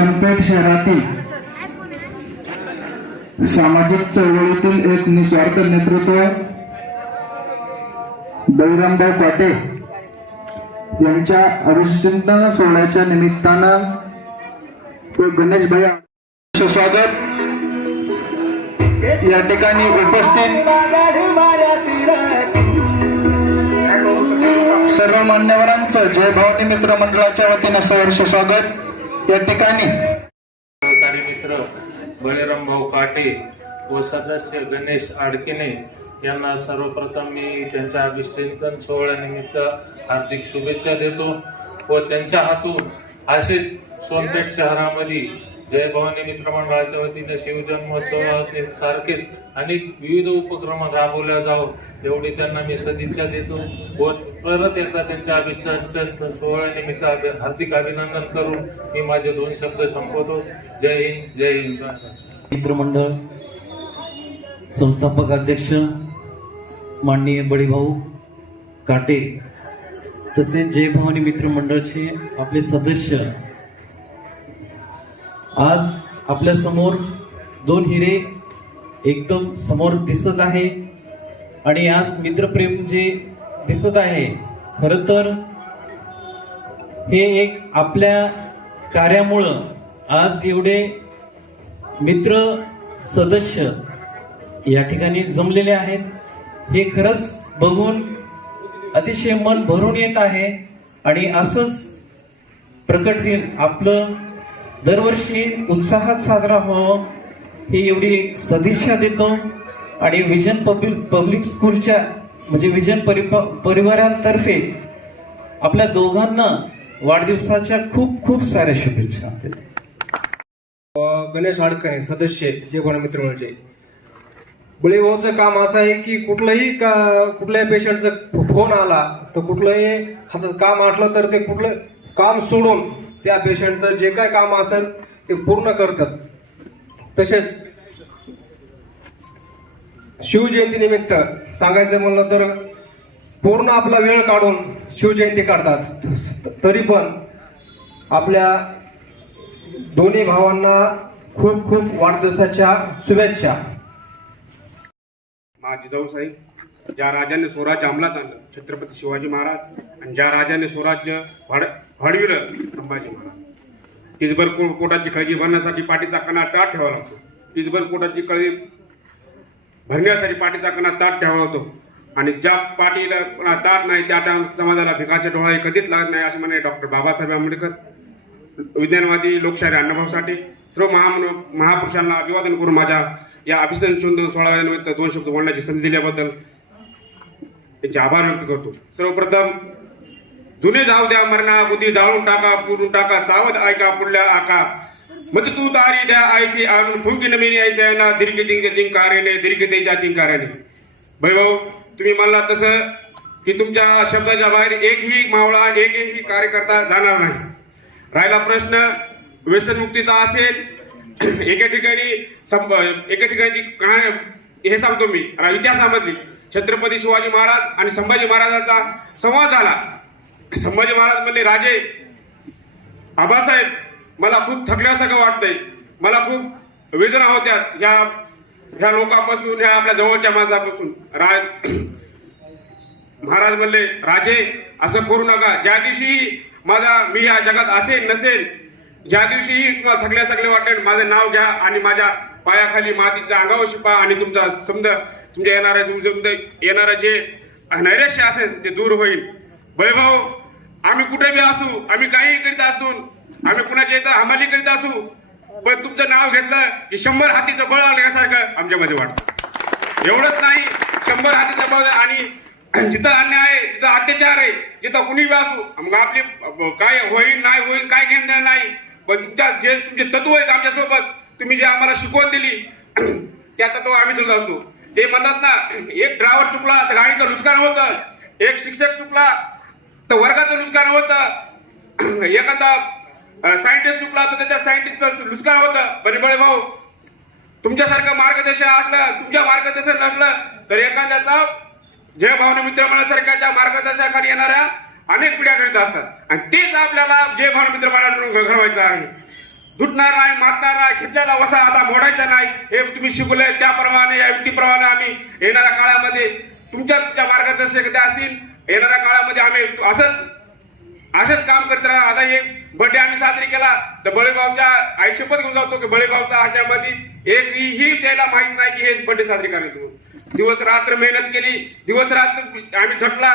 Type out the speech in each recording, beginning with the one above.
शंपेट शहरातील सामाजिक चळवळीतील एक निस्वार्थ नेतृत्व बळीरामभाऊ काटे यांच्या अभिचिंतन सोहळ्याच्या निमित्तानं व गणेश भैया स्वागत. या ठिकाणी उपस्थित सर्व मान्यवरांचं जय भवानी मित्र मंडळाच्या वतीनं सहर्ष स्वागत. या ठिकाणी. सहकारी मित्र बळीराम भाऊ काटे व सदस्य गणेश आडकिने यांना सर्वप्रथम मी त्यांच्या अभिषेचन सोहळ्यानिमित्त हार्दिक शुभेच्छा देतो व त्यांच्या हातून असेच सोनपेठ शहरामध्ये जय भवानी मित्र मंडळाच्या वतीने शिवजन्मोत्सव सारखेच अनेक विविध उपक्रम राबवल्या जावं एवढी त्यांना मी सदिच्छा देतो. व परत एकदा त्यांच्या अभिषेक सोहळ्यानिमित्त हार्दिक अभिनंदन करून मी माझे दोन शब्द संपवतो. जय हिंद जय हिंद. मित्रमंडळ संस्थापक अध्यक्ष माननीय बडीभाऊ काटे तसेच जय भवानी मित्रमंडळाचे आपले सदस्य आज आपल्यासमोर दोन हिरे एकदम समोर दिसत आहे आणि आज मित्रप्रेम जे दिसत आहे खर तर हे एक आपल्या कार्यामुळं आज एवढे मित्र सदस्य या ठिकाणी जमलेले आहेत. हे खरंच बघून अतिशय मन भरून येत आहे आणि असंच प्रकट दिन आपलं दरवर्षी उत्साहात साजरा व्हावं ही एवढी सदिच्छा देतो. आणि विजन पब्लिक पब्लिक स्कूलच्या म्हणजे विजन परिप- परिवारातर्फे आपल्या दोघांना वाढदिवसाच्या खूप खूप साऱ्या शुभेच्छा. गणेश आडकणे सदस्य जे कोण मित्र म्हणजे. बळीभाऊचं काम असं आहे की कुठलंही का कुठल्याही पेशंटचं फोन आला तर कुठलंही हातात काम आटलं तर ते कुठलं काम सोडून त्या पेशंटचं जे काय काम असेल ते पूर्ण करतात. तसेच शिवजयंतीनिमित्त सांगायचं म्हणलं तर पूर्ण आपला वेळ काढून शिवजयंती काढतात. तरी पण आपल्या दोन्ही भावांना खूप खूप वाढदिवसाच्या शुभेच्छा. माझी जाऊ साहेब. ज्या राजाने स्वराज्य अंमलात आणलं छत्रपती शिवाजी महाराज आणि ज्या राजाने स्वराज्य भाड भाडविलं संभाजी महाराज. तिसभर को- पोटाची खळगी भरण्यासाठी पाठीचा कणा ताट ठेवावा लागतो. तिसभर पोटाची कळी भरण्यासाठी पाठीचा कणा ताट ठेवावा होतो आणि ज्या पाठीला कोणा ताट नाही त्या टाइम समाजाला भिकाच्या डोळा कधीच लागत नाही असे म्हणे डॉक्टर बाबासाहेब आंबेडकर. विज्ञानवादी लोकशाही अण्णाभाऊ साठे सर्व महा महापुरुषांना अभिवादन करून माझ्या या अभिसंशोधन चंद सोहळ्यानिमित्त दोन शब्द बोलण्याची संधी दिल्याबद्दल त्याचे आभार व्यक्त करतो. सर्वप्रथम जुने जाऊ द्या मरणा बुद्धी जाळून टाका पुरून टाका सावध ऐका पुढल्या आका. मग तू तारी द्या आयसी आणून फुंकी नमिनी आयसी ना दीर्घ जिंक जिंकारेने दीर्घ तेजा जिंकारेने भाऊ तुम्ही म्हणला तसं की तुमच्या शब्दाच्या बाहेर एकही मावळा एकही कार्यकर्ता जाणार नाही. राहिला प्रश्न व्यसनमुक्तीचा असेल. एका ठिकाणी संप- एका ठिकाणची कहाणी हे सांगतो मी रा- इतिहासामधली. छत्रपती शिवाजी महाराज आणि संभाजी महाराजांचा संवाद झाला. संभाजी महाराज म्हणले राजे आबासाहेब मला खूप थकल्यासारखं वाटतंय. मला खूप वेदना होत्या ह्या ह्या लोकांपासून ह्या आपल्या जवळच्या माणसापासून. राज महाराज म्हणले राजे असं करू नका. ज्या दिवशी माझा मी या जगात असेल नसेल ज्या दिवशीही तुम्हाला थकल्या सगळे वाटेल माझं नाव घ्या आणि माझ्या पायाखाली मातीच्या अंगावर शिपा आणि तुमचा समजा तुमच्या येणाऱ्या तुमचं येणारं जे नैराश्य असेल ते दूर होईल. वैभव आम्ही कुठे बी असू आम्ही काही करीत असू आम्ही कुणाच्या इथं हमाली करीत असू पण तुमचं नाव घेतलं की शंभर हातीचं बळ आल्यासारखं आमच्यामध्ये वाटतं एवढंच नाही शंभर हातीचं बळ आणि जिथं अन्याय आहे जिथं अत्याचार आहे जिथं कुणी बी असू मग आपले काय होईल नाही होईल काय घेणं देणं नाही पण तुमच्या जे तुमचे तत्व आहेत आमच्यासोबत तुम्ही जे आम्हाला शिकवण दिली त्या तत्व आम्ही सुद्धा असतो. ते म्हणतात ना एक ड्रायव्हर चुकला तर गाडीचं नुकसान होतं. एक शिक्षक चुकला तर वर्गाचं नुकसान होतं. एखादा सायंटिस्ट चुकला तर त्याच्या सायंटिस्टचं नुकसान होतं. परिबळे भाऊ तुमच्यासारखं मार्गदर्शन असलं तुमच्या मार्गदर्शन नसलं तर एखाद्याचा जय भावना मित्र मंडळासारख्याच्या मार्गदर्शनाखाली येणाऱ्या अनेक पिढ्या घडत असतात. आणि तेच आपल्याला जय भावना मित्र मंडळाकडून घडवायचं आहे. तुटणार नाही मारणार नाही घेतलेला वसा आता मोडायचा नाही. हे तुम्ही शिकवले त्याप्रमाणे या युक्ती येणाऱ्या काळामध्ये तुमच्या त्या मार्गदर्शक त्या असतील येणाऱ्या काळामध्ये आम्ही असंच असंच काम करत राहा आता हे बर्थडे आम्ही साजरी केला तर बळेगावच्या आयुष्यपद घेऊन जातो की बळेगावच्या ह्याच्यामध्ये एक ही त्याला माहीत नाही की हे बर्थडे साजरी करायचो दिवस रात्र मेहनत केली दिवस रात्र आम्ही झटला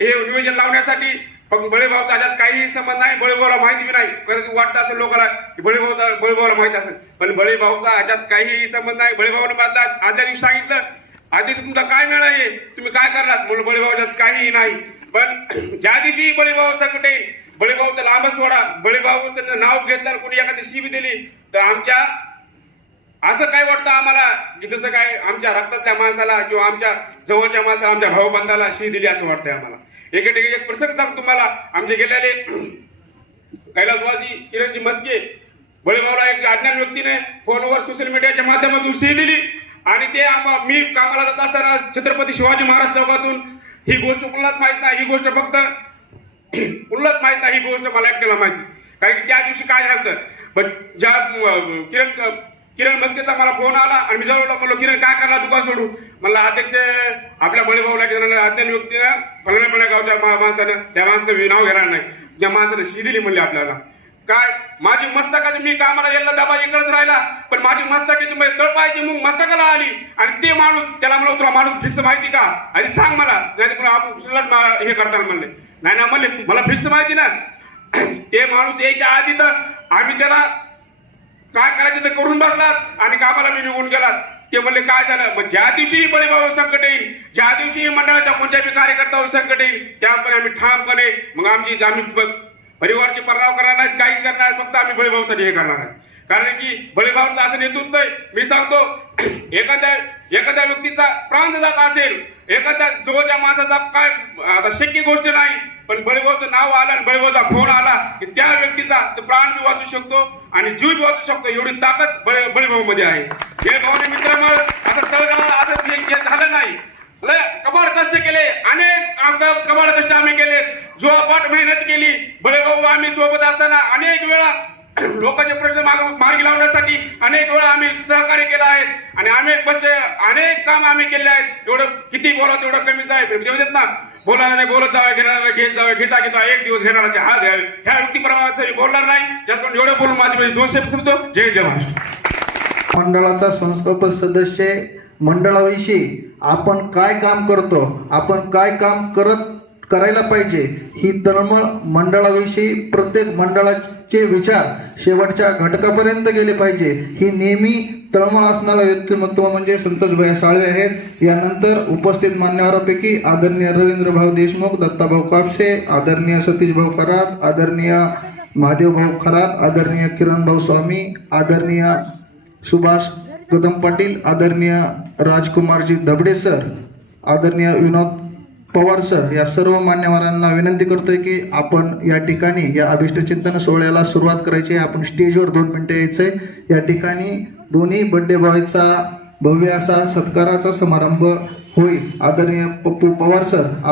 हे नियोजन लावण्यासाठी पण बळेभावचा ह्याच्यात काहीही संबंध नाही बळेभाऊला माहिती बी नाही. कदाचित वाटतं असेल लोकांना की बळेभाऊचा बळेभाऊला माहिती असेल. पण बळेभाऊचा ह्याच्यात काहीही संबंध नाही. बळेभाऊने मला आदल्या दिवशी सांगितलं आधी दिवशी तुमचा काय मेळा आहे? तुम्ही काय करणार म्हणून काहीही नाही. पण ज्या दिवशी बळीभाऊ संकट येईल बळीभाऊचं लांबच सोडा बळीभाऊचं नाव घेतल्यावर कोणी एखादी शिबी दिली तर आमच्या असं काय वाटतं आम्हाला? की जसं काय आमच्या रक्तातल्या माणसाला किंवा आमच्या जवळच्या माणसाला आमच्या भाऊबंधाला शी दिली असं वाटतंय आम्हाला? एक एक एक प्रसंग सांग तुम्हाला. आमचे गेलेले कैलासवाजी किरणजी मस्के बळीभाऊला एक अज्ञान व्यक्तीने फोनवर सोशल मीडियाच्या माध्यमातून शी दिली. आणि ते आम्हा- मी कामाला जात असताना छत्रपती शिवाजी महाराज चौकातून ही गोष्ट कुणालाच माहीत नाही ही गोष्ट फक्त कुणालाच माहीत नाही ही गोष्ट मला एकट्याला माहिती. कारण की त्या दिवशी काय झालं पण ज्या किरण किरण मस्केचा मला फोन आला आणि मी जवळ म्हणलो किरण काय करणार दुकान सोडू? मला अध्यक्ष आपल्या बळीभाऊला किरण अज्ञान व्यक्तीनं फलनापण्या गावच्या मा- माणसानं त्या माणसाचं मी नाव घेणार नाही. ज्या माणसानं शी दिली म्हणले आपल्याला. काय? माझी मस्तकाची मी कामाला गेला डबा इकडच राहिला. पण माझी मस्तकाची म्हणजे तळपायची मग मस्तकाला आली. आणि ते माणूस त्याला म्हणलं तुला माणूस फिक्स माहिती का? आणि सांग मला. नाही आपण हे करताना म्हणले. नाही ना म्हणले मला फिक्स माहिती ना. ते माणूस यायच्या आधी तर आम्ही त्याला काय करायचं ते करून बसलात आणि कामाला मी निघून गेलात. ते म्हणले काय झालं? मग ज्या दिवशी बळीबाबा संकट येईल ज्या दिवशी मंडळाच्या कोणत्याही कार्यकर्त्यावर संकट येईल त्यामुळे आम्ही ठामपणे मग आमची आम्ही परिवारची परिणाम करणार नाही काहीच करणार नाही, फक्त आम्ही बळीभाऊसाठी हे करणार आहे. कारण की बळीभाऊंचं असं नेतृत्व आहे. मी सांगतो एखाद्या एखाद्या व्यक्तीचा प्राण जात असेल एखाद्या जवळच्या माणसाचा काय आता शक्य गोष्ट नाही पण बळीभाऊचं नाव आलं आणि बळीभाऊचा फोन आला की त्या व्यक्तीचा प्राण बी वाचू शकतो आणि जीव बी वाचू शकतो एवढी ताकद बळी बळीभाऊ मध्ये आहे. हे मित्र मग असं तळगाव असं हे झालं नाही. कबाड कष्ट केले. अनेक आमच्या कबाड कष्ट आम्ही केले. जोपाट मेहनत केली. बळीभाऊ आम्ही सोबत असताना अनेक वेळा लोकांचे प्रश्न माग- मार्गी लावण्यासाठी अनेक वेळा आम्ही सहकार्य केलं आहे. आणि अनेक गोष्ट अनेक काम आम्ही केले आहेत. एवढं किती बोला तेवढं कमीच आहे ना? बोलायला नाही बोलत जावे घेणार घेत जावे घेता घेता एक दिवस घेणाराचे हात घ्यावे ह्या व्यक्तीप्रमाणे बोलणार नाही ज्यातून एवढं बोलून माझे म्हणजे दोन जय जय महाराष्ट्र. मंडळाचा संस्थापक सदस्य मंडळाविषयी आपण काय काम करतो आपण काय काम करत करायला पाहिजे ही तळमळ मंडळाविषयी प्रत्येक मंडळाचे विचार शेवटच्या घटकापर्यंत गेले पाहिजे. ही नेहमी तळमळ असणारा व्यक्तिमत्व म्हणजे संतोषभाई साळवे आहेत. यानंतर उपस्थित मान्यवरांपैकी आदरणीय रवींद्रभाऊ देशमुख दत्ताभाऊ कापसे आदरणीय सतीशभाऊ करात आदरणीय महादेवभाऊ खरात आदरणीय किरणभाऊ स्वामी आदरणीय सुभाष कदम पाटील आदरणीय राजकुमारजी दबडे सर आदरणीय विनोद पवार सर या सर्व मान्यवरांना विनंती करतोय की आपण या ठिकाणी या अभिष्टचिंतन सोहळ्याला सुरुवात करायची आहे. आपण स्टेजवर दोन मिनटं यायचंय. या ठिकाणी दोन्ही बड्डे बॉयचा भव्य असा सत्काराचा समारंभ होईल. आदरणीय पप्पू पवार सर